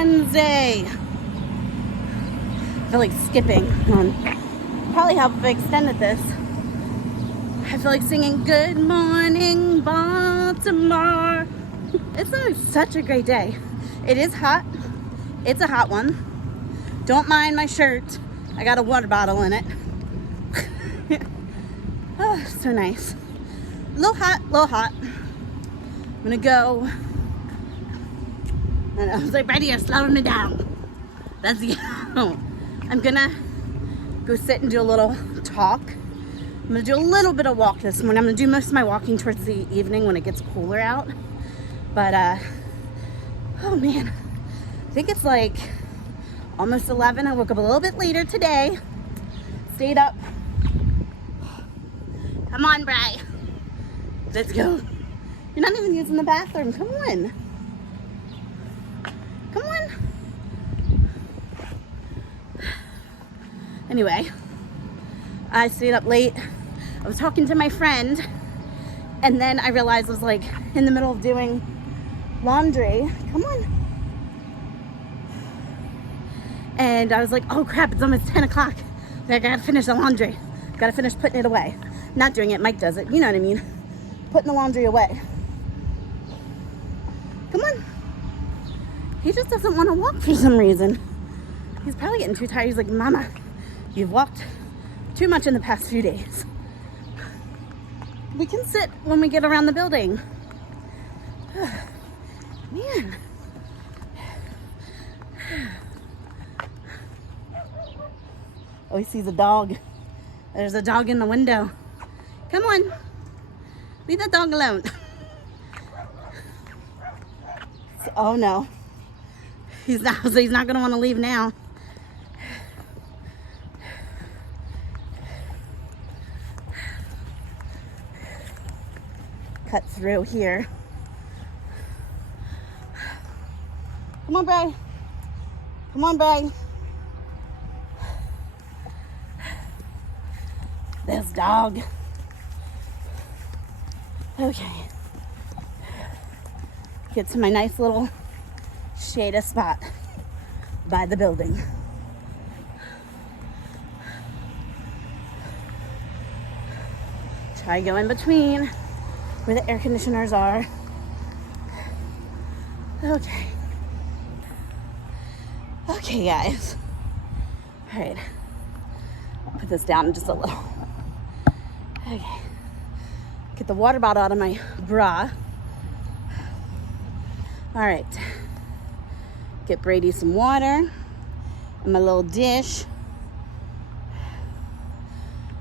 Wednesday. I feel like skipping on probably how I extended this. I feel like singing Good Morning Baltimore. It's such a great day. It is hot. It's a hot one. Don't mind my shirt. I got a water bottle in it. Oh, so nice. A little hot, I'm gonna go. And I was like, right here, slowing me down. Let's go. I'm gonna go sit and do a little talk. I'm gonna do a little bit of walk this morning. I'm gonna do most of my walking towards the evening when it gets cooler out. But, oh man, I think it's like almost 11. I woke up a little bit later today. Stayed up. Come on, Bri. Let's go. You're not even using the bathroom. Come on. Come on. Anyway, I stayed up late. I was talking to my friend, and then I realized I was like in the middle of doing laundry. Come on. And I was like, oh crap, it's almost 10 o'clock. I gotta finish the laundry. Gotta finish putting it away. Not doing it, Mike does it. You know what I mean. Putting the laundry away. Come on. He just doesn't want to walk for some reason. He's probably getting too tired. He's like, Mama, you've walked too much in the past few days. We can sit when we get around the building. Man. Oh, he sees a dog. There's a dog in the window. Come on. Leave that dog alone. Oh no. He's not going to want to leave now. Cut through here. Come on, Bri. Come on, Bri. This dog. Okay. Get to my nice little shaded spot by the building. Try to go in between where the air conditioners are. Okay. Okay, guys. All right. Put this down just a little. Okay. Get the water bottle out of my bra. All right. Get Brady some water in my little dish.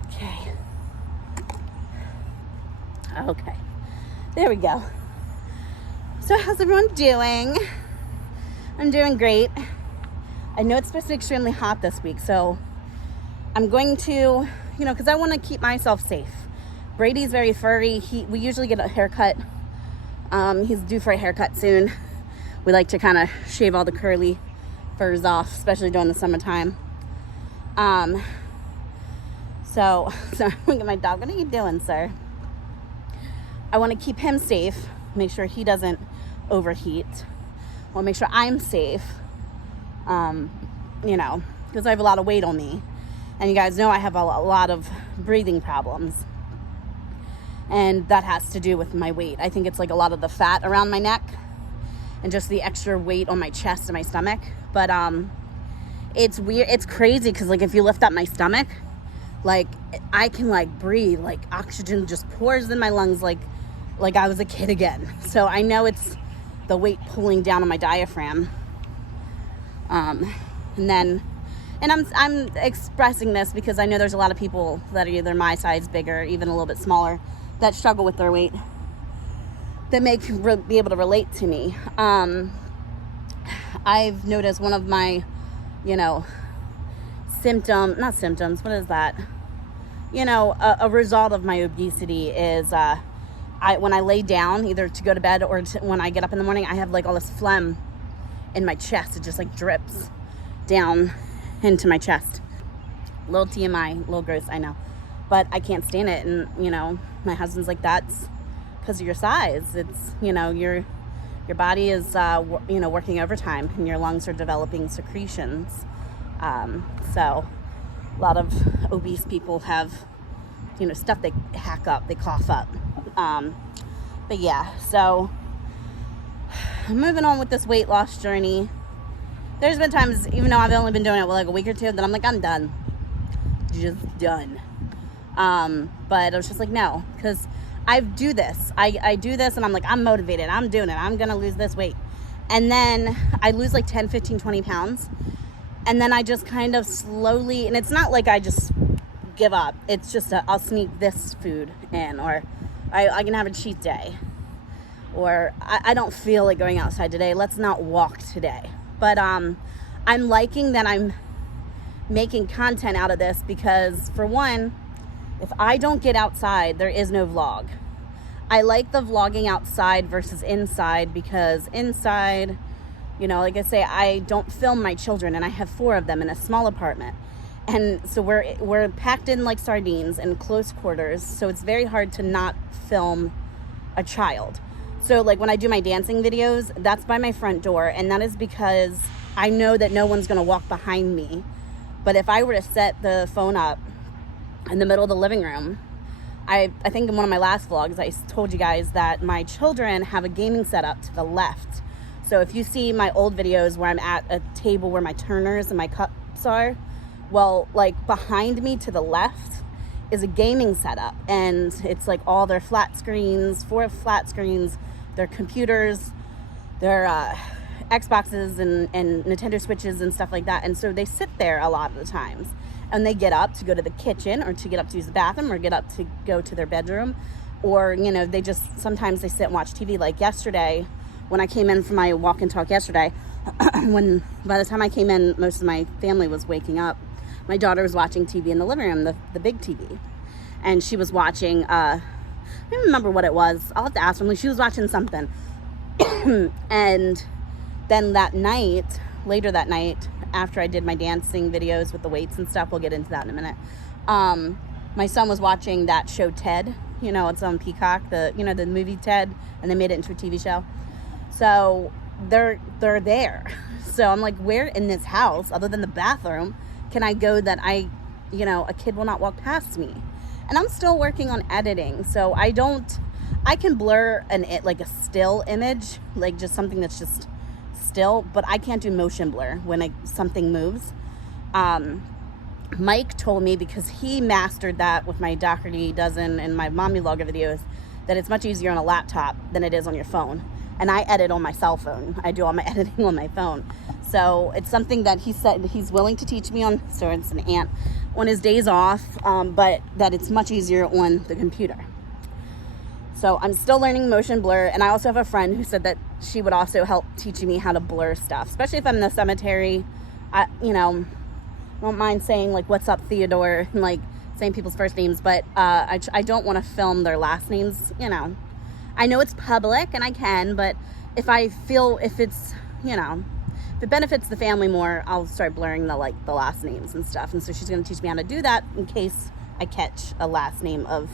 Okay. Okay. There we go. So how's everyone doing? I'm doing great. I know it's supposed to be extremely hot this week, so I'm going to, because I want to keep myself safe. Brady's very furry. We usually get a haircut. He's due for a haircut soon. We like to kind of shave all the curly furs off, especially during the summertime. So look at my dog. What are you doing, sir? I want to keep him safe. Make sure he doesn't overheat. I want to make sure I'm safe. Because I have a lot of weight on me. And you guys know I have a lot of breathing problems. And that has to do with my weight. I think it's like a lot of the fat around my neck and just the extra weight on my chest and my stomach. But it's weird. It's crazy because like if you lift up my stomach, like I can like breathe. Like oxygen just pours in my lungs like I was a kid again. So I know it's the weight pulling down on my diaphragm. And I'm expressing this because I know there's a lot of people that are either my size, bigger, even a little bit smaller, that struggle with their weight, that may be able to relate to me. I've noticed one of my, not symptoms, what is that? A result of my obesity is when I lay down, either to go to bed or when I get up in the morning, I have like all this phlegm in my chest. It just like drips down into my chest. Little TMI, a little gross, I know. But I can't stand it. And, my husband's like, that's because of your size. It's, you're Your body is, working overtime, and your lungs are developing secretions. So a lot of obese people have, stuff they hack up, they cough up. But yeah, so moving on with this weight loss journey. There's been times, even though I've only been doing it for like a week or two, that I'm like, I'm done. Just done. But I was just like, no, because I do this. I do this and I'm like, I'm motivated. I'm doing it. I'm going to lose this weight. And then I lose like 10, 15, 20 pounds. And then I just kind of slowly, and it's not like I just give up. It's just I'll sneak this food in, or I can have a cheat day. Or I don't feel like going outside today. Let's not walk today. But I'm liking that I'm making content out of this, because for one, if I don't get outside, there is no vlog. I like the vlogging outside versus inside, because inside, like I say, I don't film my children, and I have 4 of them in a small apartment. And so we're packed in like sardines in close quarters. So it's very hard to not film a child. So like when I do my dancing videos, that's by my front door. And that is because I know that no one's going to walk behind me. But if I were to set the phone up in the middle of the living room, I think in one of my last vlogs, I told you guys that my children have a gaming setup to the left. So if you see my old videos where I'm at a table where my turners and my cups are, well, like behind me to the left is a gaming setup. And it's like all their flat screens, 4 flat screens, their computers, their Xboxes and Nintendo Switches and stuff like that. And so they sit there a lot of the times. And they get up to go to the kitchen, or to get up to use the bathroom, or get up to go to their bedroom. Or, sometimes they sit and watch TV. Like yesterday, when I came in for my walk and talk yesterday, by the time I came in, most of my family was waking up. My daughter was watching TV in the living room, the big TV. And she was watching, I don't remember what it was. I'll have to ask her. She was watching something. And then later that night, after I did my dancing videos with the weights and stuff, we'll get into that in a minute. My son was watching that show Ted. It's on Peacock, the movie Ted, and they made it into a TV show. So they're there. So I'm like, where in this house, other than the bathroom, can I go that a kid will not walk past me? And I'm still working on editing, so I can blur like a still image, like just something that's just still, but I can't do motion blur when something moves. Mike told me, because he mastered that with my Doherty Dozen and my Mommy Vlogger videos, that it's much easier on a laptop than it is on your phone. And I edit on my cell phone. I do all my editing on my phone. So it's something that he said he's willing to teach me on, so it's an aunt, on his days off, but that it's much easier on the computer. So I'm still learning motion blur. And I also have a friend who said that she would also help teaching me how to blur stuff, especially if I'm in the cemetery. I don't mind saying like, what's up, Theodore, and like saying people's first names, but I don't want to film their last names. I know it's public and I can, but if it's, if it benefits the family more, I'll start blurring the last names and stuff. And so she's going to teach me how to do that in case I catch a last name of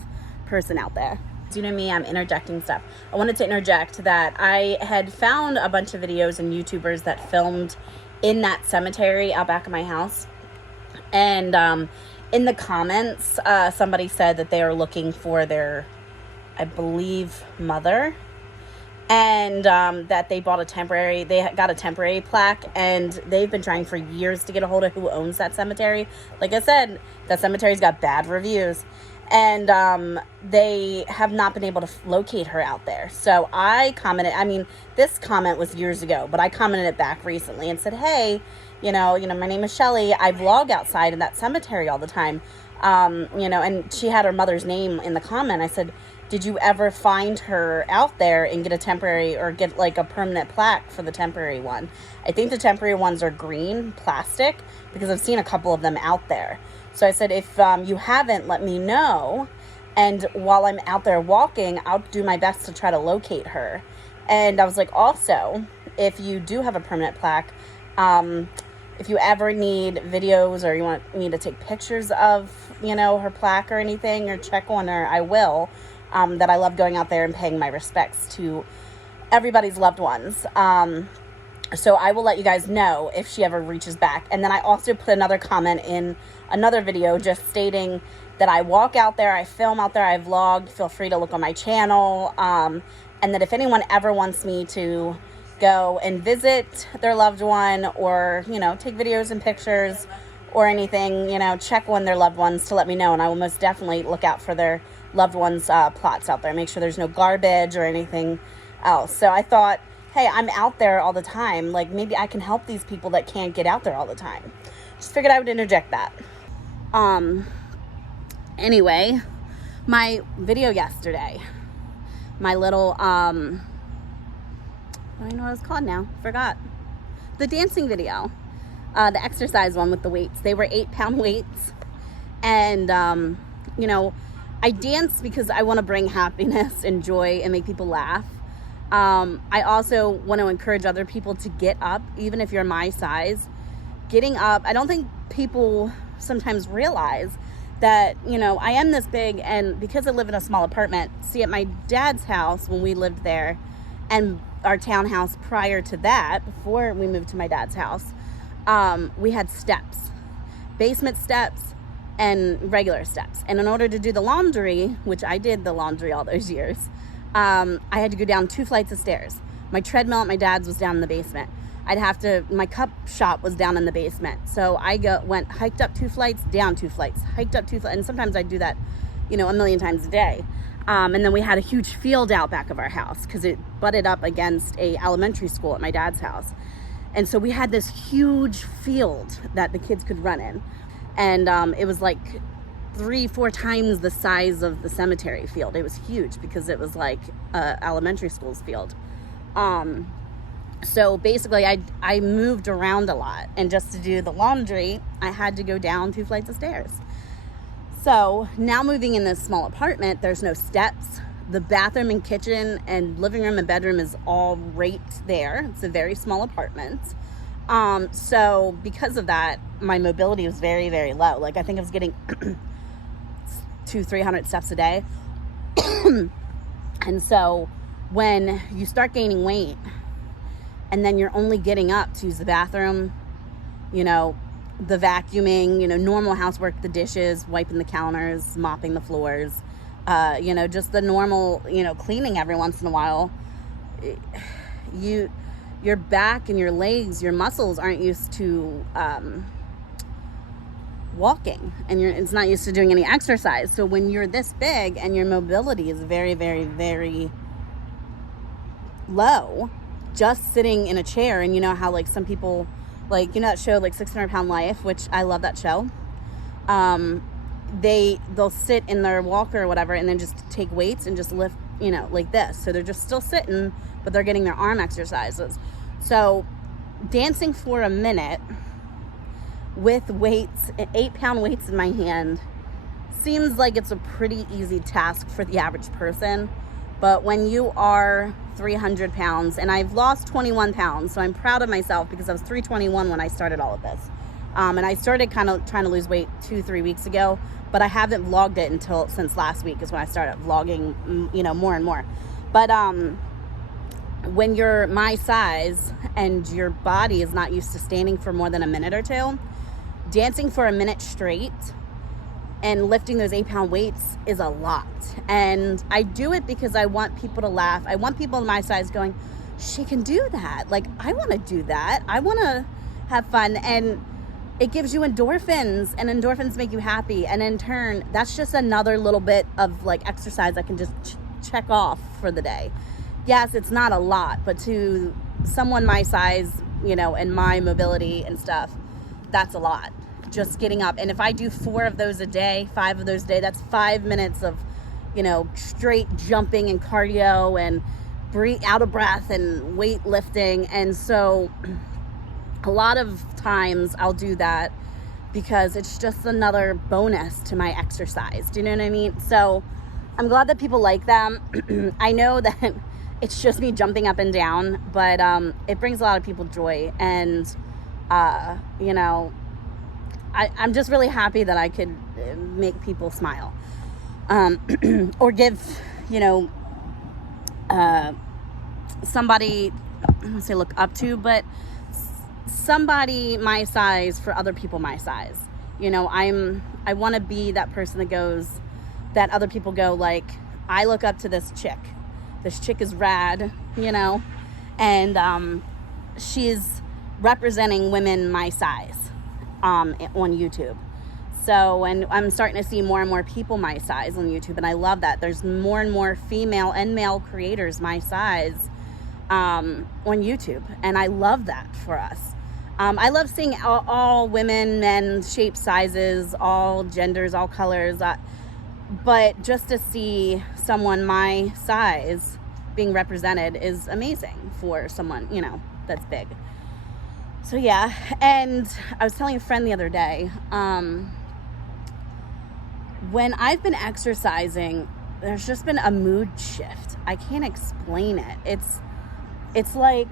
person out there. You know me, I'm interjecting stuff. I wanted to interject that I had found a bunch of videos and YouTubers that filmed in that cemetery out back of my house. And in the comments, somebody said that they are looking for their, I believe, mother. And that they got a temporary plaque, and they've been trying for years to get a hold of who owns that cemetery. Like I said, that cemetery's got bad reviews. And they have not been able to locate her out there. So I commented, this comment was years ago, but I commented it back recently and said, hey, my name is Shelley. I vlog outside in that cemetery all the time. And she had her mother's name in the comment. I said, did you ever find her out there and get a temporary or get like a permanent plaque for the temporary one? I think the temporary ones are green plastic, because I've seen a couple of them out there. So I said, if you haven't, let me know. And while I'm out there walking, I'll do my best to try to locate her. And I was like, also, if you do have a permanent plaque, if you ever need videos or you want me to take pictures of, her plaque or anything, or check on her, I will. That I love going out there and paying my respects to everybody's loved ones. So I will let you guys know if she ever reaches back. And then I also put another comment in another video just stating that I walk out there, I film out there, I vlog. Feel free to look on my channel. And that if anyone ever wants me to go and visit their loved one, or, you know, take videos and pictures or anything, you know, check on their loved ones to let me know. And I will most definitely look out for their loved ones' plots out there. Make sure there's no garbage or anything else. So I thought, hey, I'm out there all the time. Like, maybe I can help these people that can't get out there all the time. Just figured I would interject that. Anyway, my video yesterday, my little, I don't know what it's called now. Forgot. The dancing video, the exercise one with the weights. They were 8-pound weights. And, you know, I dance because I want to bring happiness and joy and make people laugh. I also want to encourage other people to get up, even if you're my size. Getting up, I don't think people sometimes realize that, you know, I am this big, and because I live in a small apartment, see, at my dad's house when we lived there, and our townhouse prior to that, before we moved to my dad's house, we had steps, basement steps and regular steps. And in order to do the laundry, which I did the laundry all those years, I had to go down 2 flights of stairs. My treadmill at my dad's was down in the basement. My cup shop was down in the basement. So I hiked up 2 flights, down 2 flights, hiked up 2 flights. And sometimes I'd do that, you know, a million times a day. And then we had a huge field out back of our house because it butted up against a elementary school at my dad's house. And so we had this huge field that the kids could run in. And it was like 3-4 times the size of the cemetery field. It was huge because it was like elementary school's field. So basically I moved around a lot, and just to do the laundry, I had to go down 2 flights of stairs. So now moving in this small apartment, there's no steps. The bathroom and kitchen and living room and bedroom is all right there. It's a very small apartment. So because of that, my mobility was very, very low. Like, I think I was getting 200-300 steps a day. And so when you start gaining weight and then you're only getting up to use the bathroom, you know, the vacuuming, you know, normal housework, the dishes, wiping the counters, mopping the floors, you know, just the normal, you know, cleaning every once in a while, your back and your legs, your muscles aren't used to walking, and it's not used to doing any exercise. So when you're this big and your mobility is very, very, very low, just sitting in a chair, and you know how, like, some people, like, you know that show, like 600 Pound Life, which I love that show. They'll sit in their walker or whatever and then just take weights and just lift, you know, like this. So they're just still sitting, but they're getting their arm exercises. So dancing for a minute with weights, 8-pound weights in my hand, seems like it's a pretty easy task for the average person. But when you are 300 pounds, and I've lost 21 pounds, so I'm proud of myself because I was 321 when I started all of this. And I started kind of trying to lose weight 2-3 weeks ago, but I haven't vlogged it since last week is when I started vlogging, you know, more and more. But when you're my size and your body is not used to standing for more than a minute or two, dancing for a minute straight and lifting those 8-pound weights is a lot. And I do it because I want people to laugh. I want people my size going, she can do that. Like, I want to do that. I want to have fun. And it gives you endorphins, and endorphins make you happy. And in turn, that's just another little bit of, like, exercise I can just check off for the day. Yes, it's not a lot, but to someone my size, you know, and my mobility and stuff, that's a lot. Just getting up. And if I do 4 of those a day, 5 of those a day, that's 5 minutes of, you know, straight jumping and cardio and out of breath and weight lifting. And so a lot of times I'll do that because it's just another bonus to my exercise. Do you know what I mean? So I'm glad that people like them. I know that it's just me jumping up and down, but it brings a lot of people joy. And, you know, I'm just really happy that I could make people smile, or give, you know, somebody, I don't want to say look up to, but somebody my size for other people my size. You know, I want to be that person that goes, that other people go like, I look up to this chick. This chick is rad, you know, and she's representing women my size on YouTube. So, and I'm starting to see more and more people my size on YouTube, and I love that. There's more and more female and male creators my size on YouTube, and I love that for us. I love seeing all women, men, shapes, sizes, all genders, all colors, but just to see someone my size being represented is amazing for someone, you know, that's big. So yeah, and I was telling a friend the other day, when I've been exercising, there's just been a mood shift. I can't explain it. It's like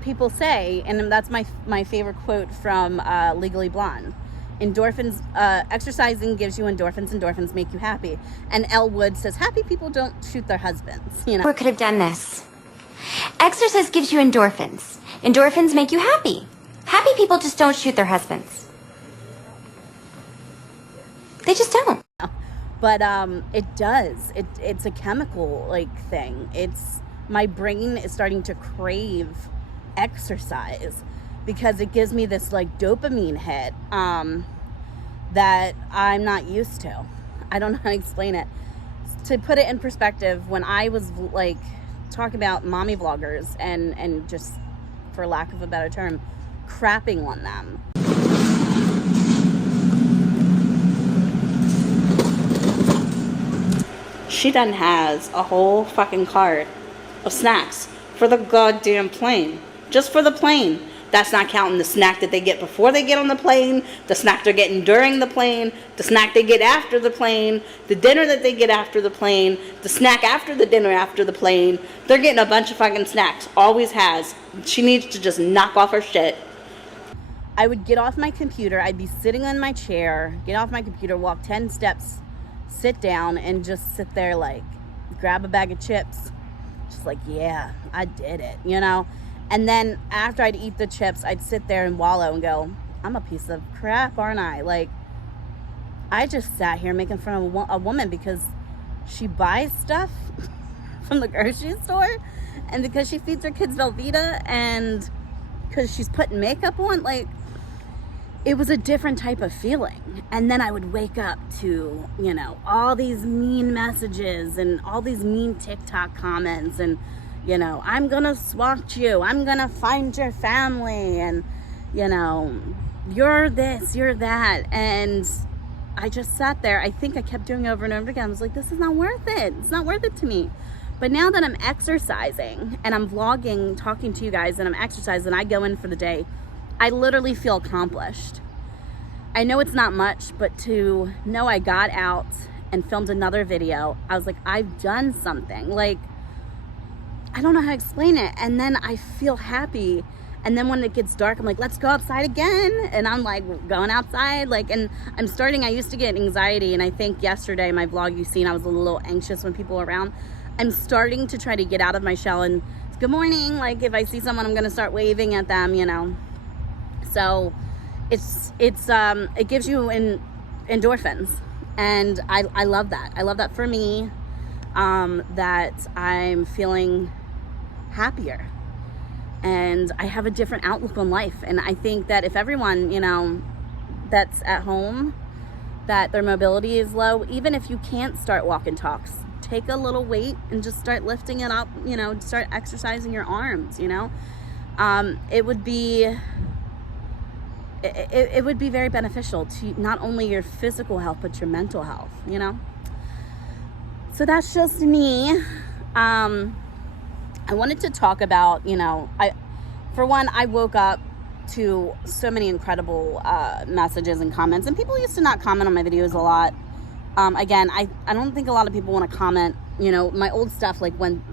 people say, and that's my favorite quote from Legally Blonde. Endorphins, exercising gives you endorphins. Endorphins make you happy. And Elle Wood says, happy people don't shoot their husbands. You know. Or could have done this. Exercise gives you endorphins. Endorphins make you happy. Happy people just don't shoot their husbands. They just don't. But it does. It's a chemical like thing. My brain is starting to crave exercise because it gives me this like dopamine hit that I'm not used to. I don't know how to explain it. To put it in perspective, when I was like talking about mommy vloggers and just, for lack of a better term, crapping on them. She done has a whole fucking cart of snacks for the goddamn plane. Just for the plane. That's not counting the snack that they get before they get on the plane, the snack they're getting during the plane, the snack they get after the plane, the dinner that they get after the plane, the snack after the dinner after the plane. They're getting a bunch of fucking snacks. Always has. She needs to just knock off her shit. I would get off my computer. I'd be sitting on my chair, get off my computer, walk 10 steps, sit down, and just sit there like, grab a bag of chips. Just like, yeah, I did it, you know? And then after I'd eat the chips, I'd sit there and wallow and go, I'm a piece of crap, aren't I? Like, I just sat here making fun of a woman because she buys stuff from the grocery store, and because she feeds her kids Velveeta, and because she's putting makeup on. Like, it was a different type of feeling. And then I would wake up to, you know, all these mean messages and all these mean TikTok comments and, you know, I'm gonna swat you, I'm gonna find your family, and, you know, you're this, you're that. And I just sat there. I think I kept doing it over and over again. I was like, this is not worth it. It's not worth it to me. But now that I'm exercising and I'm vlogging, talking to you guys, and I'm exercising, I go in for the day, I literally feel accomplished. I know it's not much, but to know I got out and filmed another video, I was like, I've done something. Like, I don't know how to explain it. And then I feel happy. And then when it gets dark, I'm like, let's go outside again. And I'm like going outside, like, and I used to get anxiety. And I think yesterday, my vlog you seen, I was a little anxious when people were around. I'm starting to try to get out of my shell and good morning. Like, if I see someone, I'm going to start waving at them, you know. So it gives you endorphins. And I love that. I love that for me, that I'm feeling happier and I have a different outlook on life. And I think that if everyone, you know, that's at home, that their mobility is low, even if you can't start walk and talks, take a little weight and just start lifting it up, you know, start exercising your arms, you know. It would be very beneficial to not only your physical health, but your mental health, you know. So that's just me. I wanted to talk about, you know, I woke up to so many incredible messages and comments, and people used to not comment on my videos a lot. Again, I don't think a lot of people want to comment, you know, my old stuff, like when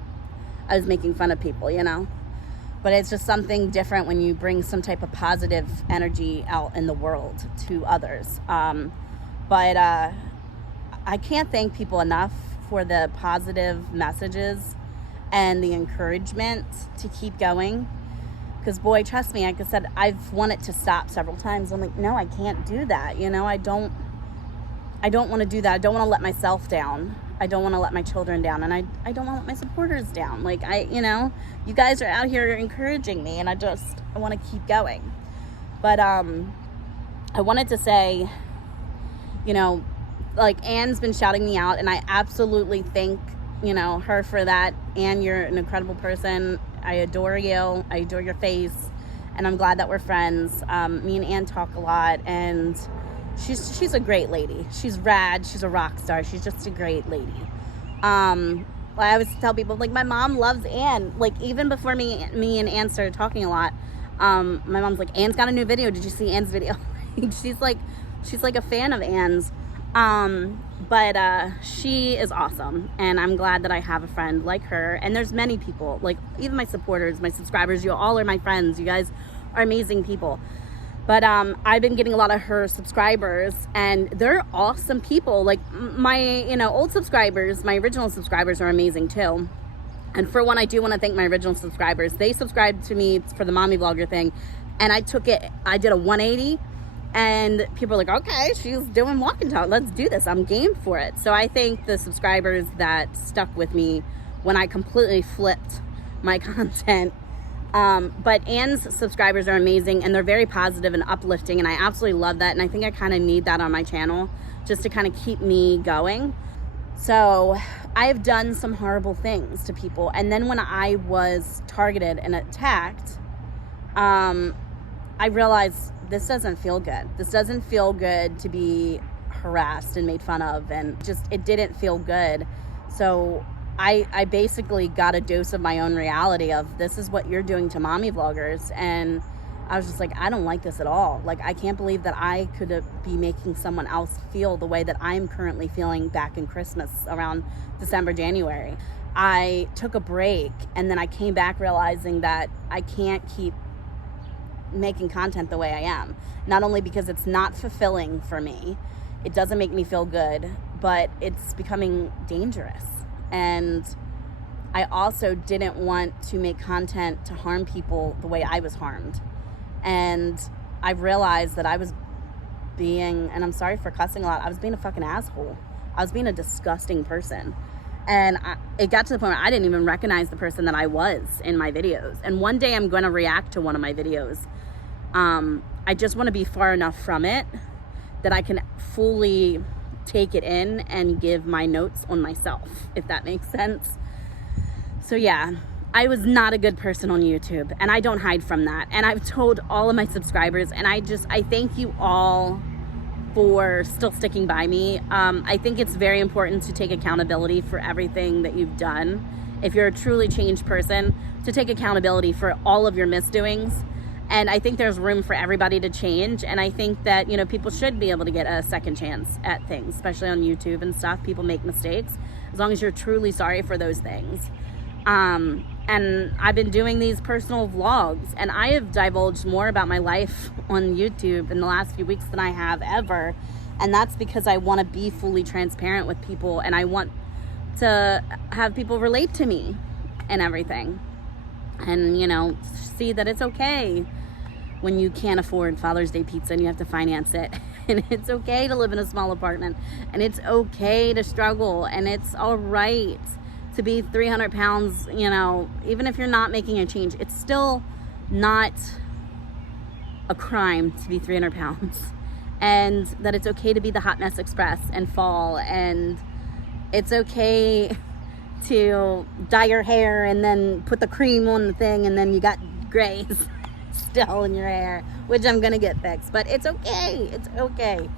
I was making fun of people, you know. But it's just something different when you bring some type of positive energy out in the world to others. But I can't thank people enough for the positive messages and the encouragement to keep going. Because boy, trust me, like I said, I've wanted to stop several times. I'm like, no, I can't do that. You know, I don't want to do that. I don't want to let myself down. I don't want to let my children down, and I don't want to let my supporters down. Like, you guys are out here encouraging me, and I want to keep going. But I wanted to say, you know, like, Anne's been shouting me out, and I absolutely thank, you know, her for that. Anne, you're an incredible person. I adore you. I adore your face, and I'm glad that we're friends. Me and Anne talk a lot, and she's a great lady. She's rad. She's a rock star. She's just a great lady. I always tell people, like, my mom loves Anne. Like, even before me and Anne started talking a lot, my mom's like, Anne's got a new video. Did you see Anne's video? she's like a fan of Anne's. But she is awesome, and I'm glad that I have a friend like her. And there's many people, like, even my supporters, my subscribers, you all are my friends. You guys are amazing people. But I've been getting a lot of her subscribers, and they're awesome people. Like, my, old subscribers, my original subscribers are amazing too. And for one, I do want to thank my original subscribers. They subscribed to me for the mommy vlogger thing, and I did a 180, and people are like, okay, she's doing walk and talk. Let's do this. I'm game for it. So I thank the subscribers that stuck with me when I completely flipped my content. But Anne's subscribers are amazing, and they're very positive and uplifting, and I absolutely love that. And I think I kind of need that on my channel just to kind of keep me going. So I've done some horrible things to people, and then when I was targeted and attacked, I realized this doesn't feel good. This doesn't feel good to be harassed and made fun of, and just, it didn't feel good. So I basically got a dose of my own reality of, this is what you're doing to mommy vloggers. And I was just like, I don't like this at all. Like, I can't believe that I could be making someone else feel the way that I'm currently feeling back in Christmas around December, January. I took a break, and then I came back realizing that I can't keep making content the way I am. Not only because it's not fulfilling for me, it doesn't make me feel good, but it's becoming dangerous. And I also didn't want to make content to harm people the way I was harmed. And I realized that I was being, and I'm sorry for cussing a lot, I was being a fucking asshole. I was being a disgusting person. And it got to the point where I didn't even recognize the person that I was in my videos. And one day I'm going to react to one of my videos. I just want to be far enough from it that I can fully take it in and give my notes on myself, if that makes sense. So yeah, I was not a good person on YouTube, and I don't hide from that. And I've told all of my subscribers, and I thank you all for still sticking by me. I think it's very important to take accountability for everything that you've done. If you're a truly changed person, to take accountability for all of your misdoings. And I think there's room for everybody to change. And I think that, people should be able to get a second chance at things, especially on YouTube and stuff. People make mistakes, as long as you're truly sorry for those things. And I've been doing these personal vlogs, and I have divulged more about my life on YouTube in the last few weeks than I have ever. And that's because I want to be fully transparent with people, and I want to have people relate to me and everything. And, see that it's okay when you can't afford Father's Day pizza and you have to finance it. And it's okay to live in a small apartment, and it's okay to struggle, and it's all right to be 300 pounds, even if you're not making a change. It's still not a crime to be 300 pounds, and that it's okay to be the hot mess express and fall, and it's okay to dye your hair and then put the cream on the thing, and then you got grays still in your hair, which I'm gonna get fixed. But it's okay. It's okay.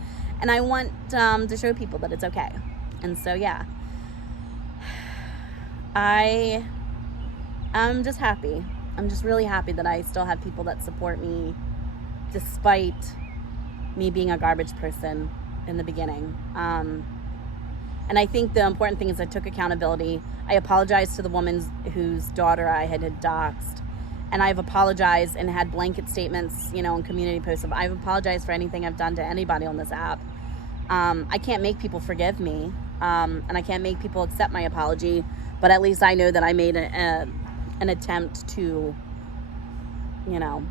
And I want to show people that it's okay. And so yeah, I'm just happy. I'm just really happy that I still have people that support me, despite me being a garbage person in the beginning. And I think the important thing is I took accountability. I apologized to the woman whose daughter I had doxxed. And I've apologized and had blanket statements, in community posts of, I've apologized for anything I've done to anybody on this app. I can't make people forgive me. And I can't make people accept my apology, but at least I know that I made an attempt to, you know,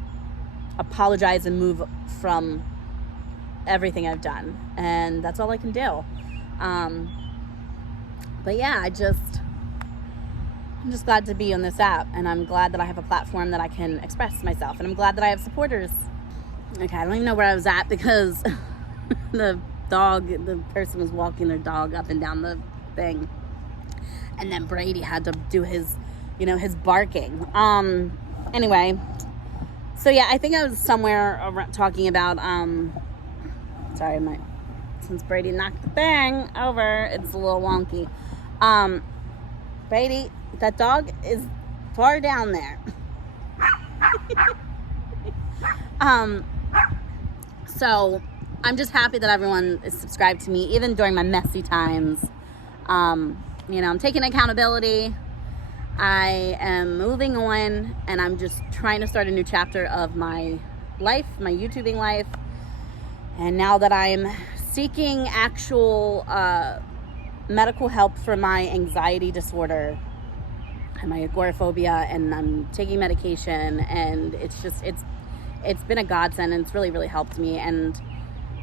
apologize and move from everything I've done. And that's all I can do. But yeah, I'm just glad to be on this app, and I'm glad that I have a platform that I can express myself, and I'm glad that I have supporters. Okay, I don't even know where I was at because the person was walking their dog up and down the thing, and then Brady had to do his barking. Anyway, so yeah, I think I was somewhere around talking about, since Brady knocked the thing over, it's a little wonky. Brady, that dog is far down there. So I'm just happy that everyone is subscribed to me, even during my messy times. I'm taking accountability. I am moving on, and I'm just trying to start a new chapter of my life, my YouTubing life. And now that I'm seeking actual medical help for my anxiety disorder and my agoraphobia, and I'm taking medication, and it's been a godsend, and it's really, really helped me. And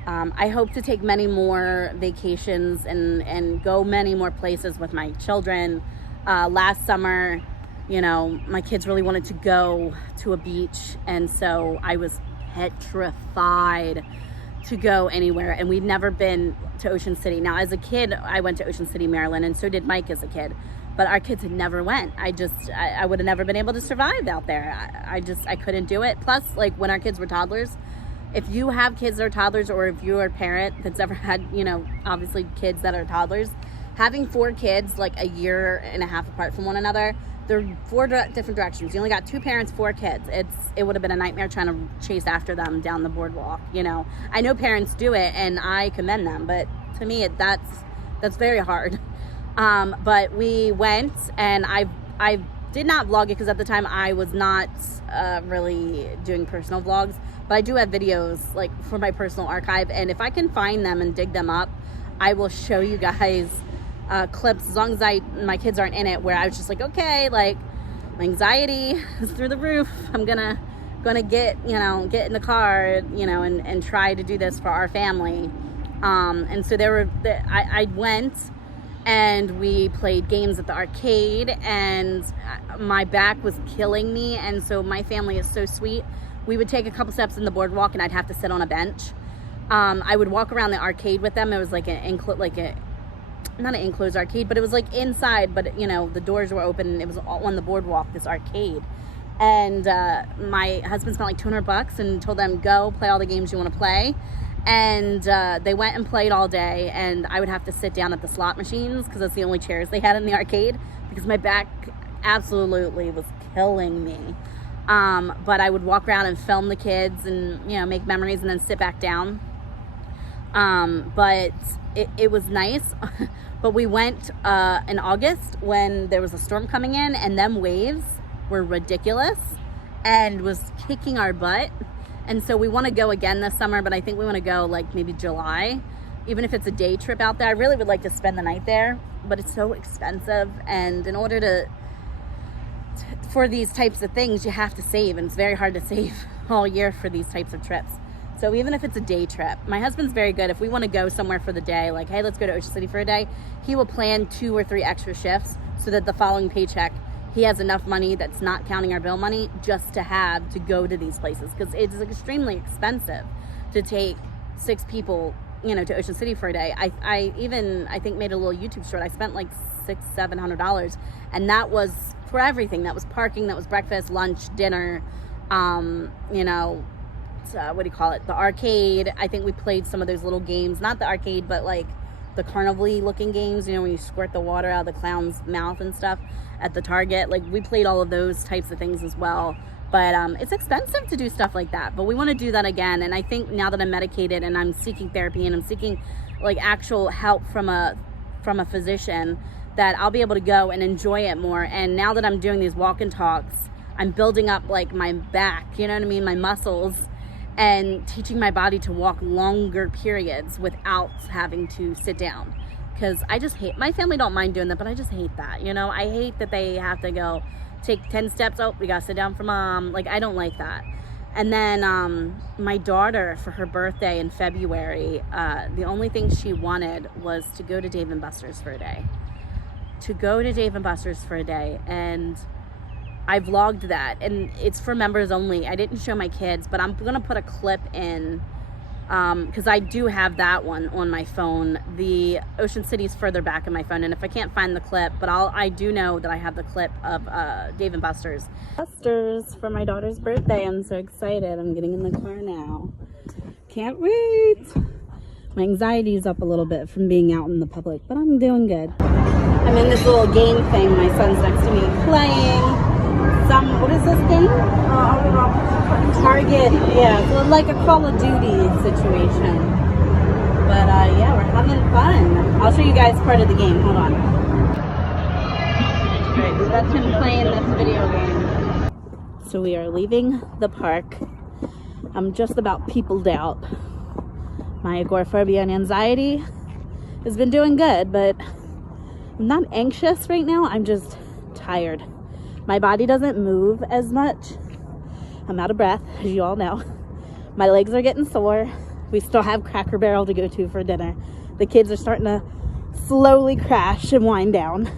I hope to take many more vacations and go many more places with my children. Last summer, my kids really wanted to go to a beach, and so I was petrified to go anywhere, and we'd never been to Ocean City. Now, as a kid, I went to Ocean City, Maryland, and so did Mike as a kid, but our kids had never went. I would have never been able to survive out there. I couldn't do it. Plus, like, when our kids were toddlers, if you have kids that are toddlers, or if you're a parent that's ever had, obviously kids that are toddlers, having 4 kids like a year and a half apart from one another, they're 4 different directions. You only got 2 parents, 4 kids. It would have been a nightmare trying to chase after them down the boardwalk. I know parents do it, and I commend them, but to me, that's very hard. But we went, and I did not vlog it because at the time I was not really doing personal vlogs, but I do have videos like for my personal archive, and if I can find them and dig them up, I will show you guys clips, as long as my kids aren't in it, where I was just like, okay, like, my anxiety is through the roof. I'm gonna get in the car, and try to do this for our family. And so I went, and we played games at the arcade, and my back was killing me. And so my family is so sweet. We would take a couple steps in the boardwalk, and I'd have to sit on a bench. I would walk around the arcade with them. It was like not an enclosed arcade, but it was like inside, but the doors were open, and it was on the boardwalk, this arcade. And my husband spent like $200 and told them, go play all the games you want to play. And they went and played all day, and I would have to sit down at the slot machines because that's the only chairs they had in the arcade, because my back absolutely was killing me. But I would walk around and film the kids and make memories, and then sit back down. But it was nice. But we went in August when there was a storm coming in, and them waves were ridiculous and was kicking our butt. And so we want to go again this summer, but I think we want to go like maybe July, even if it's a day trip out there. I really would like to spend the night there, but it's so expensive. And in order for these types of things, you have to save, and it's very hard to save all year for these types of trips. So even if it's a day trip, my husband's very good. If we want to go somewhere for the day, like, hey, let's go to Ocean City for a day, he will plan 2 or 3 extra shifts so that the following paycheck, he has enough money that's not counting our bill money just to have to go to these places, because it's extremely expensive to take 6 people, to Ocean City for a day. I think made a little YouTube short. I spent like $600-700, and that was for everything. That was parking, that was breakfast, lunch, dinner, what do you call it? The arcade. I think we played some of those little games, not the arcade, but like the carnival-y looking games, when you squirt the water out of the clown's mouth and stuff at the Target. Like, we played all of those types of things as well. But it's expensive to do stuff like that. But we want to do that again. And I think now that I'm medicated and I'm seeking therapy and I'm seeking like actual help from a physician, that I'll be able to go and enjoy it more. And now that I'm doing these walk and talks, I'm building up like my back, my muscles, and teaching my body to walk longer periods without having to sit down. because I just hate, my family don't mind doing that, but I just hate that, you know. I hate that they have to go take 10 steps. Oh, we gotta sit down for mom. Like, I don't like that. And then my daughter, for her birthday in February, the only thing she wanted was to go to Dave & Buster's for a day. And I vlogged that, and it's for members only. I didn't show my kids, but I'm gonna put a clip in, because I do have that one on my phone. The Ocean City's further back in my phone, and if I can't find the clip, but I do know that I have the clip of Dave & Buster's for my daughter's birthday. I'm so excited. I'm getting in the car now. Can't wait. My anxiety's up a little bit from being out in the public, but I'm doing good. I'm in this little game thing. My son's next to me playing what is this game? Target, yeah, so like a Call of Duty situation. But yeah, we're having fun. I'll show you guys part of the game. Hold on. Alright, so that's him playing this video game. So we are leaving the park. I'm just about peopled out. My agoraphobia and anxiety has been doing good, but I'm not anxious right now. I'm just tired. My body doesn't move as much. I'm out of breath, as you all know. My legs are getting sore. We still have Cracker Barrel to go to for dinner. The kids are starting to slowly crash and wind down.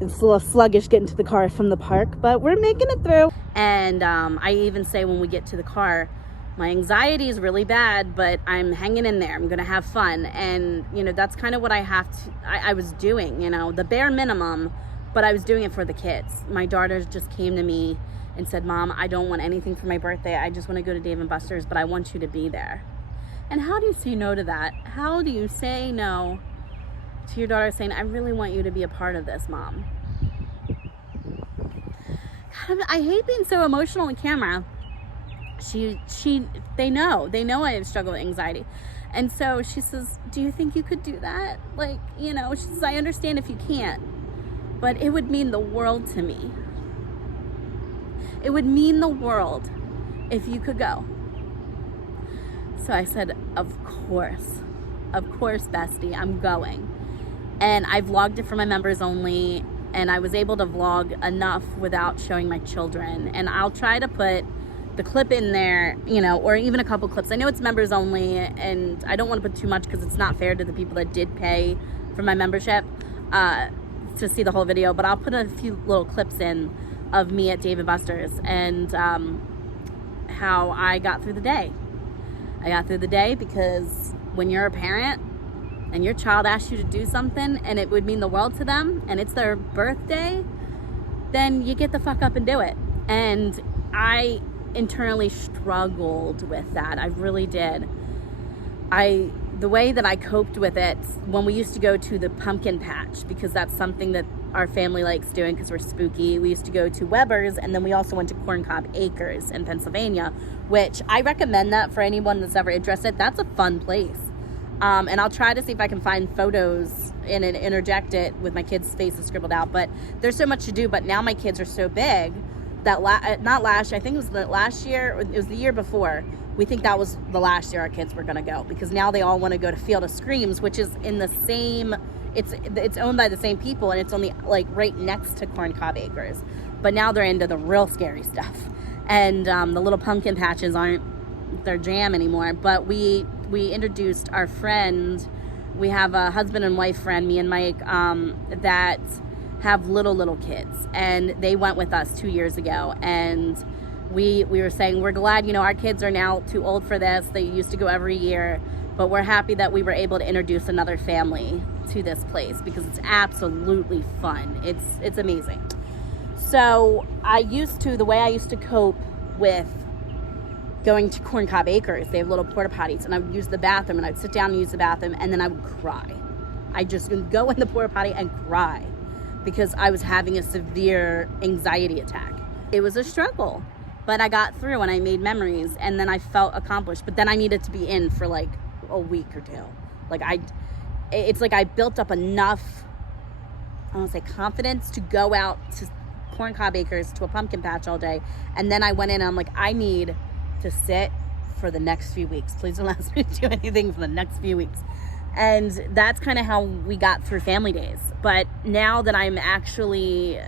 It's a little sluggish getting to the car from the park, but we're making it through. And I even say when we get to the car, my anxiety is really bad, but I'm hanging in there. I'm gonna have fun. And you know, that's kind of what I was doing, you know, the bare minimum, but I was doing it for the kids. My daughter just came to me and said, Mom, I don't want anything for my birthday. I just want to go to Dave & Buster's, but I want you to be there. And how do you say no to that? How do you say no to your daughter saying, I really want you to be a part of this, Mom? God, I hate being so emotional on camera. They know I have struggled with anxiety. And so she says, do you think you could do that? Like, you know, she says, I understand if you can't, but it would mean the world to me. It would mean the world if you could go. So I said, of course, bestie, I'm going. And I vlogged it for my members only, and I was able to vlog enough without showing my children. And I'll try to put the clip in there, you know, or even a couple clips. I know it's members only, and I don't want to put too much because it's not fair to the people that did pay for my membership to see the whole video, but I'll put a few little clips in of me at Dave & Buster's and how I got through the day. I got through the day because when you're a parent and your child asks you to do something and it would mean the world to them and it's their birthday, then you get the fuck up and do it. And I internally struggled with that. I really did. The way that I coped with it, when we used to go to the pumpkin patch, because that's something that our family likes doing because we're spooky. We used to go to Weber's, and then we also went to Corncob Acres in Pennsylvania, which I recommend that for anyone that's ever interested. That's a fun place. And I'll try to see if I can find photos and interject it with my kids' faces scribbled out. But there's so much to do. But now my kids are so big that I think it was the last year, it was the year before. We think that was the last year our kids were going to go, because now they all want to go to Field of Screams, which is in the same, it's owned by the same people, and it's only like right next to Corncob Acres. But now they're into the real scary stuff, and the little pumpkin patches aren't their jam anymore. But we introduced our friend. We have a husband and wife friend, me and Mike, that have little kids, and they went with us 2 years ago, and we were saying we're glad, you know, our kids are now too old for this. They used to go every year, but we're happy that we were able to introduce another family to this place because it's absolutely fun. It's amazing. So the way I used to cope with going to Corncob Acres, they have little porta potties, and I would use the bathroom, and I'd sit down and use the bathroom, and then I would cry. I just would go in the porta potty and cry because I was having a severe anxiety attack. It was a struggle. But I got through and I made memories, and then I felt accomplished. But then I needed to be in for like a week or two. It's like I built up enough, I don't want to say confidence, to go out to Corncob Acres to a pumpkin patch all day. And then I went in and I'm like, I need to sit for the next few weeks. Please don't ask me to do anything for the next few weeks. And that's kind of how we got through family days. But now that I'm actually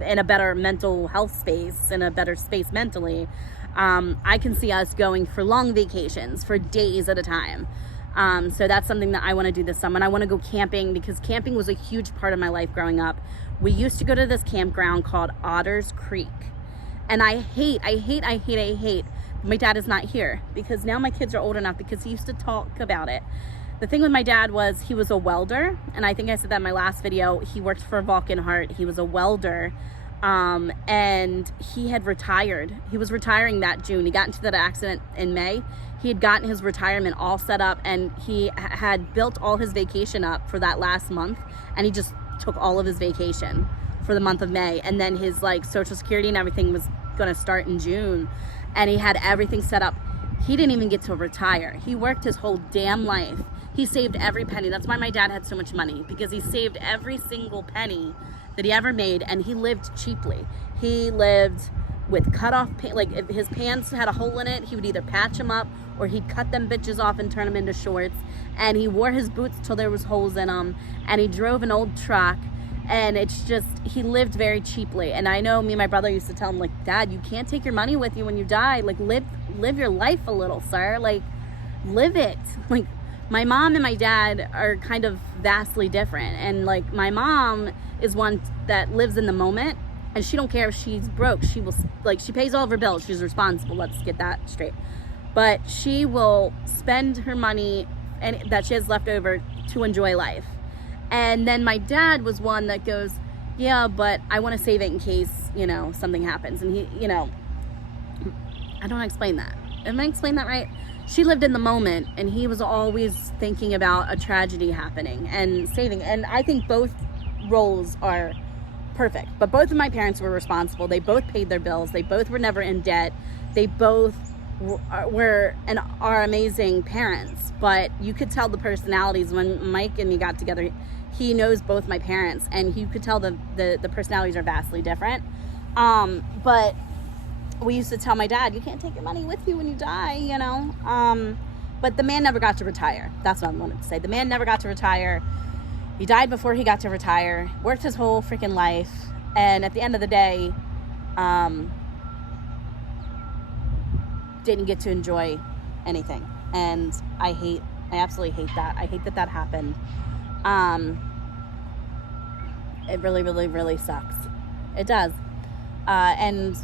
in a better mental health space, in a better space mentally, I can see us going for long vacations for days at a time. So that's something that I want to do this summer. And I want to go camping, because camping was a huge part of my life growing up. We used to go to this campground called Otters Creek. And I hate, my dad is not here, because now my kids are old enough, because he used to talk about it. The thing with my dad was he was a welder. And I think I said that in my last video. He worked for Vulcan Heart. He was a welder. And he had retired. He was retiring that June. He got into that accident in May. He had gotten his retirement all set up, and he had built all his vacation up for that last month. And he just took all of his vacation for the month of May. And then his like Social Security and everything was going to start in June. And he had everything set up. He didn't even get to retire. He worked his whole damn life. He saved every penny. That's why my dad had so much money, because he saved every single penny that he ever made, and he lived cheaply. He lived with cut off, like if his pants had a hole in it, he would either patch them up or he'd cut them bitches off and turn them into shorts. And he wore his boots till there was holes in them, and he drove an old truck. And it's just, he lived very cheaply. And I know me and my brother used to tell him, like, Dad, you can't take your money with you when you die. Like, live your life a little, sir. Like, live it. Like, my mom and my dad are kind of vastly different. And like, my mom is one that lives in the moment, and she don't care if she's broke. She will, like, she pays all of her bills. She's responsible. Let's get that straight. But she will spend her money and that she has left over to enjoy life. And then my dad was one that goes, yeah, but I want to save it in case, you know, something happens. And he, you know, I don't explain that. Am I explaining that right? She lived in the moment, and he was always thinking about a tragedy happening and saving. And I think both roles are perfect. But both of my parents were responsible. They both paid their bills. They both were never in debt. They both were and are amazing parents. But you could tell the personalities when Mike and me got together. He knows both my parents, and you could tell the personalities are vastly different. But we used to tell my dad, you can't take your money with you when you die, you know. But the man never got to retire. That's what I wanted to say. The man never got to retire. He died before he got to retire, worked his whole freaking life, and at the end of the day, didn't get to enjoy anything. And I absolutely hate that. I hate that that happened. It really, really, really sucks. It does. And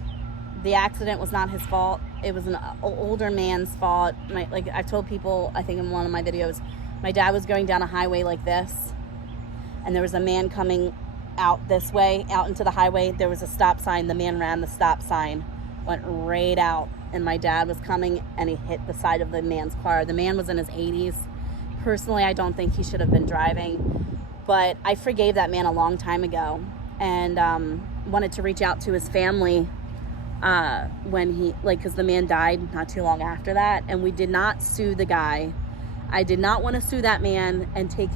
the accident was not his fault. It was an older man's fault. Like I told people, I think in one of my videos, my dad was going down a highway like this, and there was a man coming out this way, out into the highway. There was a stop sign. The man ran the stop sign, went right out, and my dad was coming, and he hit the side of the man's car. The man was in his 80s. Personally, I don't think he should have been driving, but I forgave that man a long time ago, and wanted to reach out to his family when he, like, because the man died not too long after that, and we did not sue the guy. I did not want to sue that man and take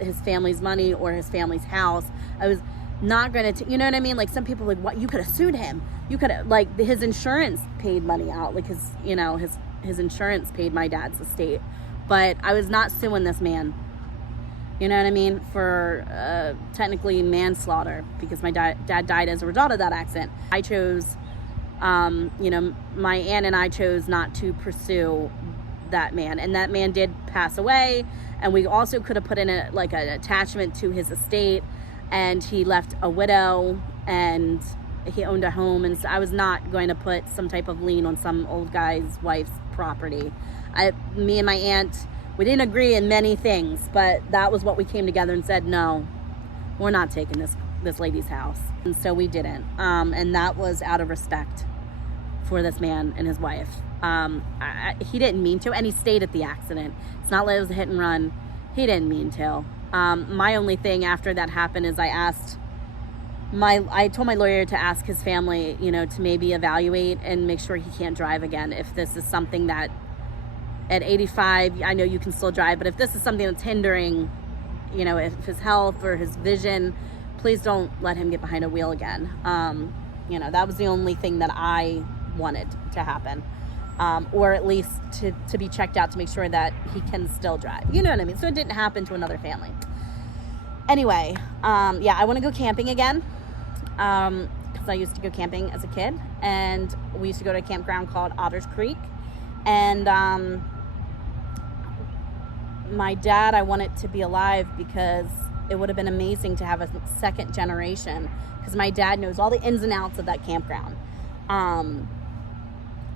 his family's money or his family's house. I was not going to, you know what I mean? Like, some people are like, what, you could have sued him. You could have, like, his insurance paid money out. Like, his insurance paid my dad's estate. But I was not suing this man. You know what I mean? For technically manslaughter, because my dad died as a result of that accident. I chose, my aunt and I chose not to pursue that man, and that man did pass away, and we also could have put in an attachment to his estate, and he left a widow, and he owned a home, and so I was not going to put some type of lien on some old guy's wife's property. Me and my aunt, we didn't agree in many things, but that was what we came together and said, no, we're not taking this lady's house. And so we didn't, and that was out of respect for this man and his wife. He didn't mean to, and he stayed at the accident. It's not like it was a hit and run. He didn't mean to. My only thing after that happened is I told my lawyer to ask his family, to maybe evaluate and make sure he can't drive again. If this is something that at 85, I know you can still drive, but if this is something that's hindering, if his health or his vision, please don't let him get behind a wheel again. That was the only thing that I wanted to happen. or at least to be checked out to make sure that he can still drive. You know what I mean? So it didn't happen to another family. Anyway, yeah, I want to go camping again, because I used to go camping as a kid, and we used to go to a campground called Otters Creek, and my dad, I wanted to be alive because it would have been amazing to have a second generation, because my dad knows all the ins and outs of that campground.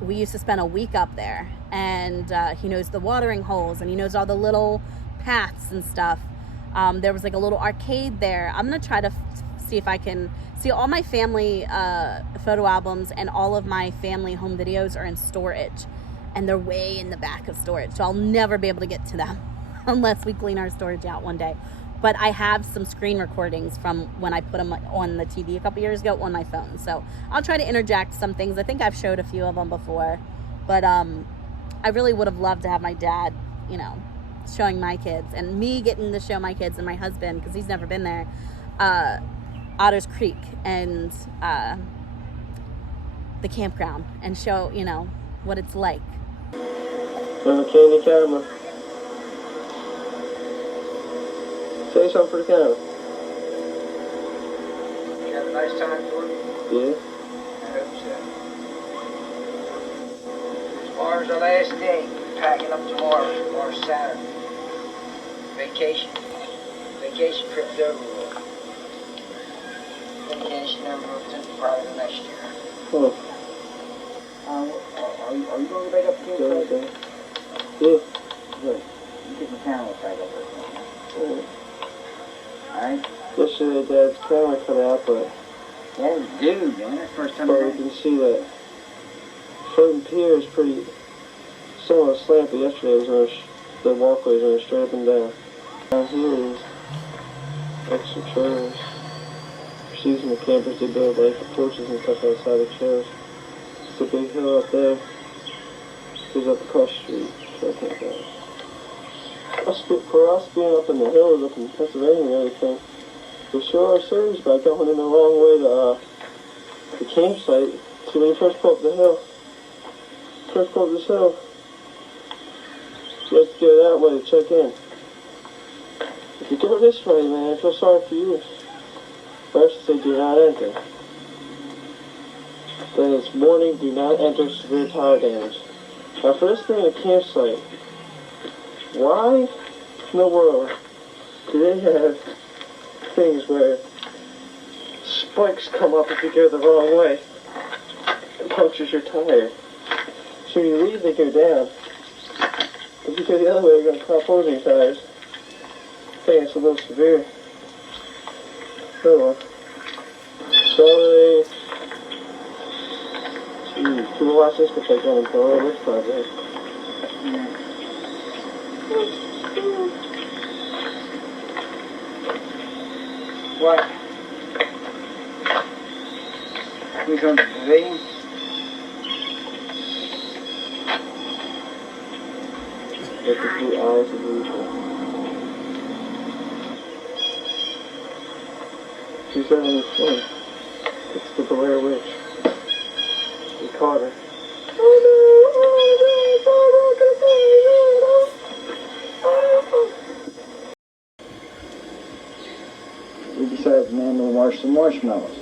We used to spend a week up there, and he knows the watering holes, and he knows all the little paths and stuff. There was like a little arcade there. I'm gonna try to see if I can see all my family photo albums, and all of my family home videos are in storage, and they're way in the back of storage, so I'll never be able to get to them unless we clean our storage out one day. But I have some screen recordings from when I put them on the TV a couple years ago on my phone. So I'll try to interject some things. I think I've showed a few of them before. But I really would have loved to have my dad, you know, showing my kids, and me getting to show my kids and my husband, because he's never been there, Otters Creek and the campground, and show, you know, what it's like. Candy camera. Say something for the camera. You have a nice time, Jordan? Yeah. I hope so. Tomorrow's our last day. Packing up tomorrow's Saturday. Vacation. Vacation trip's over with. Vacation never moves into probably the next year. Oh. Are you going to make up the kids? Yeah. Good. You get my camera tied up. Yeah. Alright? Yesterday, Dad's camera cut out, but Yeah, dude, man. That's the first time but we can see that floating pier is pretty somewhat slanted. Yesterday, it was on the walkways are straight up and down. Down here is extra trailers. For using the campers, they build like the porches and stuff outside the trailers. It's a big hill up there. Goes up across the street. So I can't go. For us being up in the hills, up in Pennsylvania and everything, we sure are surged by going in the wrong way to the campsite. So when you first pull up the hill, this hill, you have to go that way to check in. If you go this way, man, I feel sorry for you. First, say do not enter. Then it's warning, do not enter, severe tire damage. Now for this being a campsite, why in the world do they have things where spikes come up if you go the wrong way and punctures your tire? So when you leave, they go down. If you go the other way, you're going to pop holes in your tires. I think it's a little severe. Oh well. Sorry. Jeez, people watch this because they're going to go this project. What? We come to the pavilion? With the blue eyes of usual. She's having fun. It's the Blair Witch. We caught her. We decided, man, we'll wash some marshmallows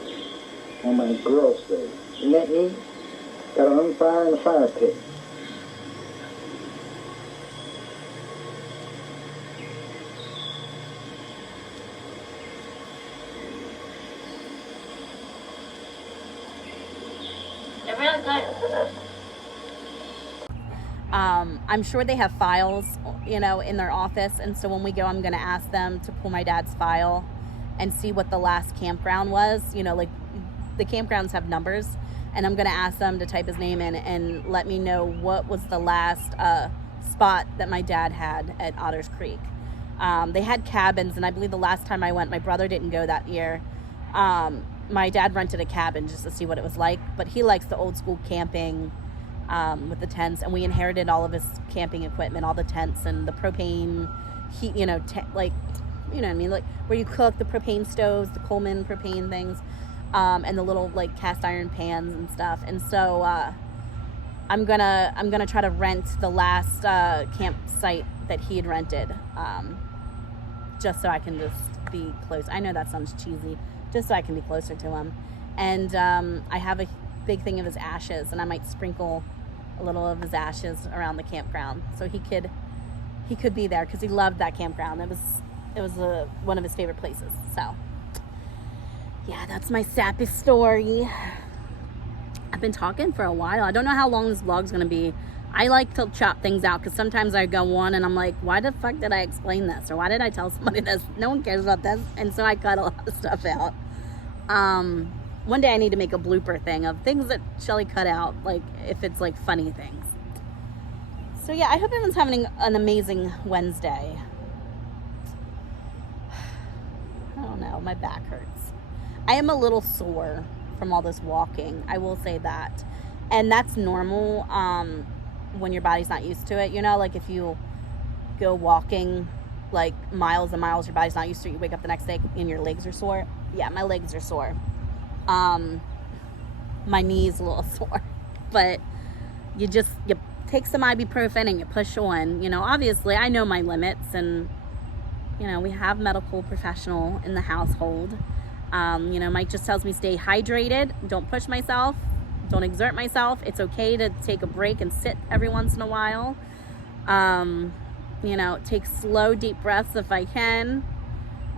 on my grill stove. Isn't that neat? Got our own fire in the fire pit. They're really good. I'm sure they have files, you know, in their office, and so when we go, I'm going to ask them to pull my dad's file and see what the last campground was. You know, like the campgrounds have numbers, and I'm going to ask them to type his name in and let me know what was the last spot that my dad had at Otters Creek. They had cabins, and I believe the last time I went, my brother didn't go that year. My dad rented a cabin just to see what it was like, but he likes the old school camping with the tents, and we inherited all of his camping equipment, all the tents and the propane heat, you know, like, you know what I mean, like where you cook, the propane stoves, the Coleman propane things, and the little like cast iron pans and stuff. And so I'm gonna try to rent the last campsite that he had rented, just so I can just be close. I know that sounds cheesy, just so I can be closer to him. And I have a big thing of his ashes, and I might sprinkle a little of his ashes around the campground so he could be there, because he loved that campground. It was one of his favorite places. So yeah, that's my sappy story. I've been talking for a while. I don't know how long this vlog's gonna be. I like to chop things out, because sometimes I go on and I'm like, why the fuck did I explain this, or why did I tell somebody this? No one cares about this. And so I cut a lot of stuff out. One day I need to make a blooper thing of things that Shelley cut out, like if it's like funny things. So yeah, I hope everyone's having an amazing Wednesday. I don't know, my back hurts. I am a little sore from all this walking, I will say that. And that's normal when your body's not used to it. You know, like if you go walking like miles and miles, your body's not used to it, you wake up the next day and your legs are sore. Yeah, my legs are sore. My knee's a little sore, but you take some ibuprofen and you push on. You know, obviously I know my limits, and you know, we have medical professional in the household. You know, Mike just tells me stay hydrated, don't push myself, don't exert myself. It's okay to take a break and sit every once in a while. You know, take slow, deep breaths if I can.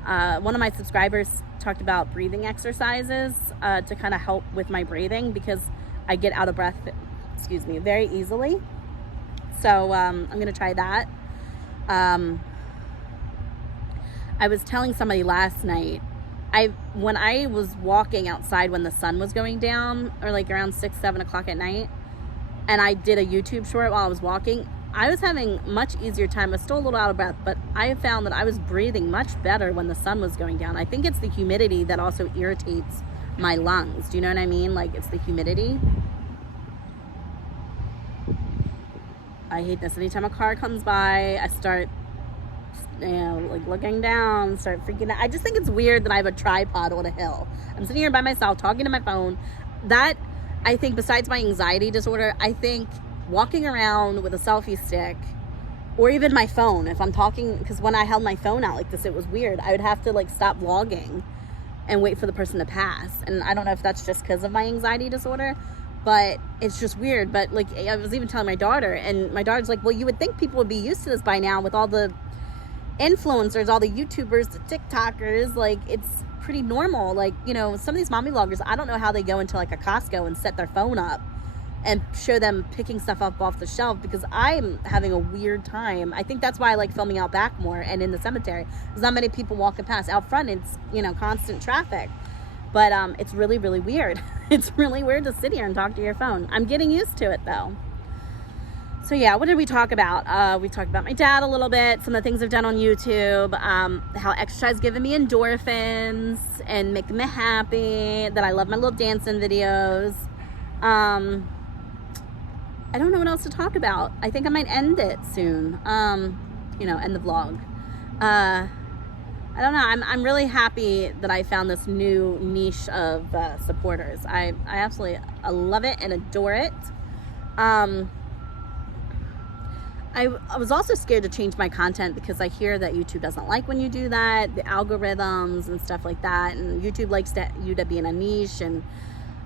One of my subscribers talked about breathing exercises to kind of help with my breathing, because I get out of breath, very easily. So I'm gonna try that. I was telling somebody last night, when I was walking outside when the sun was going down, or like around 6-7 o'clock at night, and I did a YouTube short while I was walking, I was having much easier time. I was still a little out of breath, but I found that I was breathing much better when the sun was going down. I think it's the humidity that also irritates my lungs. Do you know what I mean? Like, it's the humidity. I hate this. Anytime a car comes by, I start, you know, like looking down, start freaking out. I just think it's weird that I have a tripod on a hill. I'm sitting here by myself talking to my phone. That, I think, besides my anxiety disorder, I think walking around with a selfie stick, or even my phone, if I'm talking, because when I held my phone out like this, it was weird. I would have to like stop vlogging and wait for the person to pass. And I don't know if that's just because of my anxiety disorder, but it's just weird. But like, I was even telling my daughter, and my daughter's like, well, you would think people would be used to this by now with all the influencers, all the YouTubers, the TikTokers. Like, it's pretty normal. Like, you know, some of these mommy vloggers, I don't know how they go into like a Costco and set their phone up and show them picking stuff up off the shelf, because I'm having a weird time. I think that's why I like filming out back more and in the cemetery. There's not many people walking past. Out front, it's, you know, constant traffic. But it's really, really weird. It's really weird to sit here and talk to your phone. I'm getting used to it though. So yeah, what did we talk about? We talked about my dad a little bit, some of the things I've done on YouTube, how exercise given me endorphins and making me happy, that I love my little dancing videos. I don't know what else to talk about. I think I might end it soon. You know, end the vlog. I don't know. I'm really happy that I found this new niche of supporters. I absolutely love it and adore it. I was also scared to change my content, because I hear that YouTube doesn't like when you do that, the algorithms and stuff like that, and YouTube likes you to be in a niche. And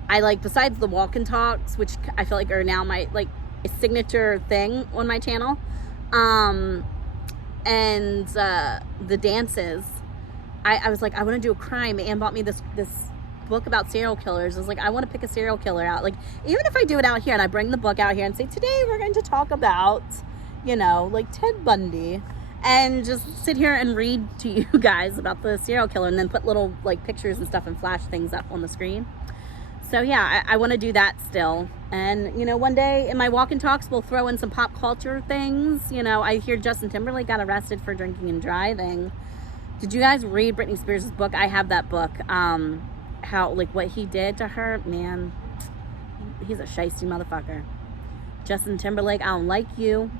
I like, besides the walk and talks, which I feel like are now my like a signature thing on my channel, and the dances, I was like, I want to do a crime. Anne bought me this book about serial killers. I was like, I want to pick a serial killer out. Like, even if I do it out here and I bring the book out here and say, today we're going to talk about, you know, like Ted Bundy, and just sit here and read to you guys about the serial killer, and then put little like pictures and stuff and flash things up on the screen. So yeah, I want to do that still. And, you know, one day in my walk and talks, we'll throw in some pop culture things. You know, I hear Justin Timberlake got arrested for drinking and driving. Did you guys read Britney Spears' book? I have that book. How, like, what he did to her, man, he's a shiesty motherfucker. Justin Timberlake, I don't like you.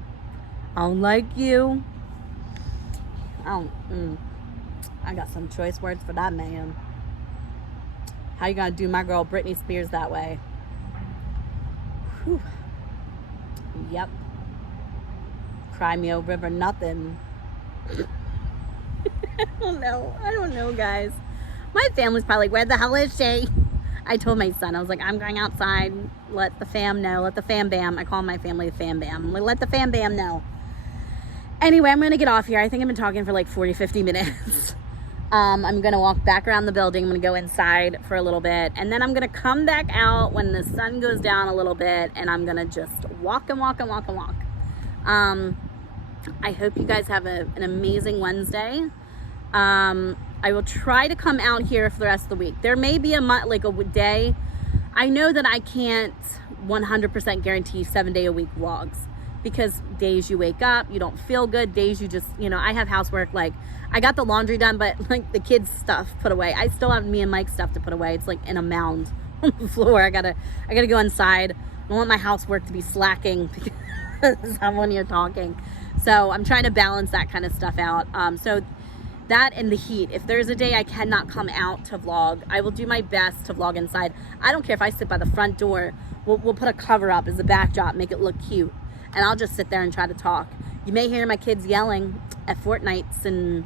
I don't like you. I got some choice words for that man. How you gonna do my girl Britney Spears that way? Whew. Yep. Cry me a river, nothing. I don't know, guys. My family's probably like, where the hell is she? I told my son, I was like, I'm going outside. Let the fam know. Let the fam bam. I call my family the fam bam. I'm like, let the fam bam know. Anyway, I'm going to get off here. I think I've been talking for like 40, 50 minutes. I'm going to walk back around the building. I'm going to go inside for a little bit. And then I'm going to come back out when the sun goes down a little bit. And I'm going to just walk and walk and walk and walk. I hope you guys have an amazing Wednesday. I will try to come out here for the rest of the week. There may be a day. I know that I can't 100% guarantee 7-day-a-week vlogs, because days you wake up, you don't feel good. Days you just, I have housework. Like, I got the laundry done, but like the kids' stuff put away. I still have me and Mike's stuff to put away. It's like in a mound on the floor. I gotta go inside. I don't want my housework to be slacking because I'm when you're talking. So I'm trying to balance that kind of stuff out. So that and the heat. If there's a day I cannot come out to vlog, I will do my best to vlog inside. I don't care if I sit by the front door. We'll put a cover up as a backdrop, make it look cute. And I'll just sit there and try to talk. You may hear my kids yelling at Fortnites and,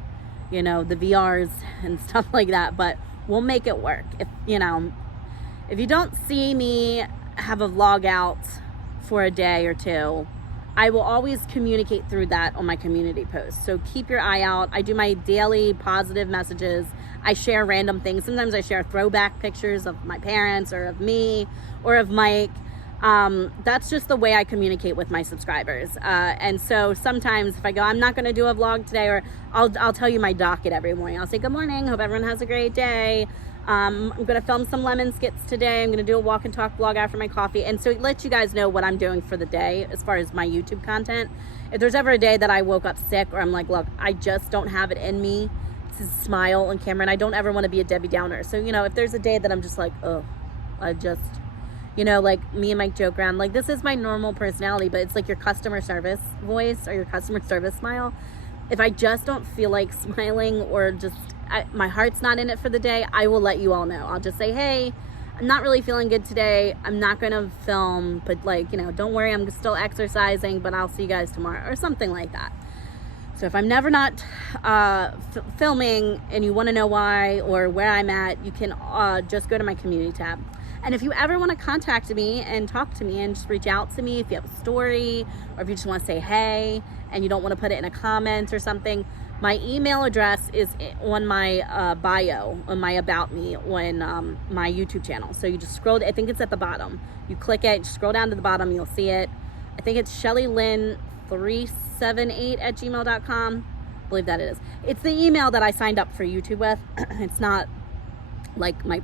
the VRs and stuff like that, but we'll make it work. If you don't see me have a vlog out for a day or two, I will always communicate through that on my community posts. So keep your eye out. I do my daily positive messages. I share random things. Sometimes I share throwback pictures of my parents or of me or of Mike. That's just the way I communicate with my subscribers. And so sometimes if I go, I'm not going to do a vlog today, or I'll tell you my docket every morning. I'll say, good morning. Hope everyone has a great day. I'm going to film some lemon skits today. I'm going to do a walk and talk vlog after my coffee. And so it lets you guys know what I'm doing for the day as far as my YouTube content. If there's ever a day that I woke up sick, or I'm like, look, I just don't have it in me to smile on camera, and I don't ever want to be a Debbie Downer. So, if there's a day that I'm just like, oh, I just, like me and Mike joke around, like this is my normal personality, but it's like your customer service voice or your customer service smile. If I just don't feel like smiling, or just my heart's not in it for the day, I will let you all know. I'll just say, hey, I'm not really feeling good today. I'm not going to film, but don't worry, I'm still exercising, but I'll see you guys tomorrow, or something like that. So if I'm never not filming and you want to know why or where I'm at, you can just go to my community tab. And if you ever want to contact me and talk to me and just reach out to me, if you have a story, or if you just want to say hey and you don't want to put it in a comment or something, my email address is on my bio, on my About Me, on my YouTube channel. So you just scroll, I think it's at the bottom. You click it, scroll down to the bottom, you'll see it. I think it's ShelleyLynn378@gmail.com. I believe that it is. It's the email that I signed up for YouTube with. It's not like my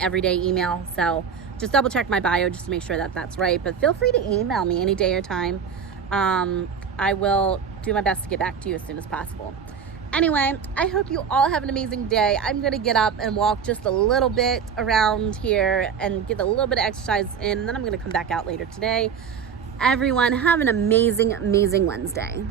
everyday email. So just double check my bio just to make sure that that's right. But feel free to email me any day or time. I will do my best to get back to you as soon as possible. Anyway, I hope you all have an amazing day. I'm going to get up and walk just a little bit around here and get a little bit of exercise in, and then I'm going to come back out later today. Everyone, have an amazing, amazing Wednesday.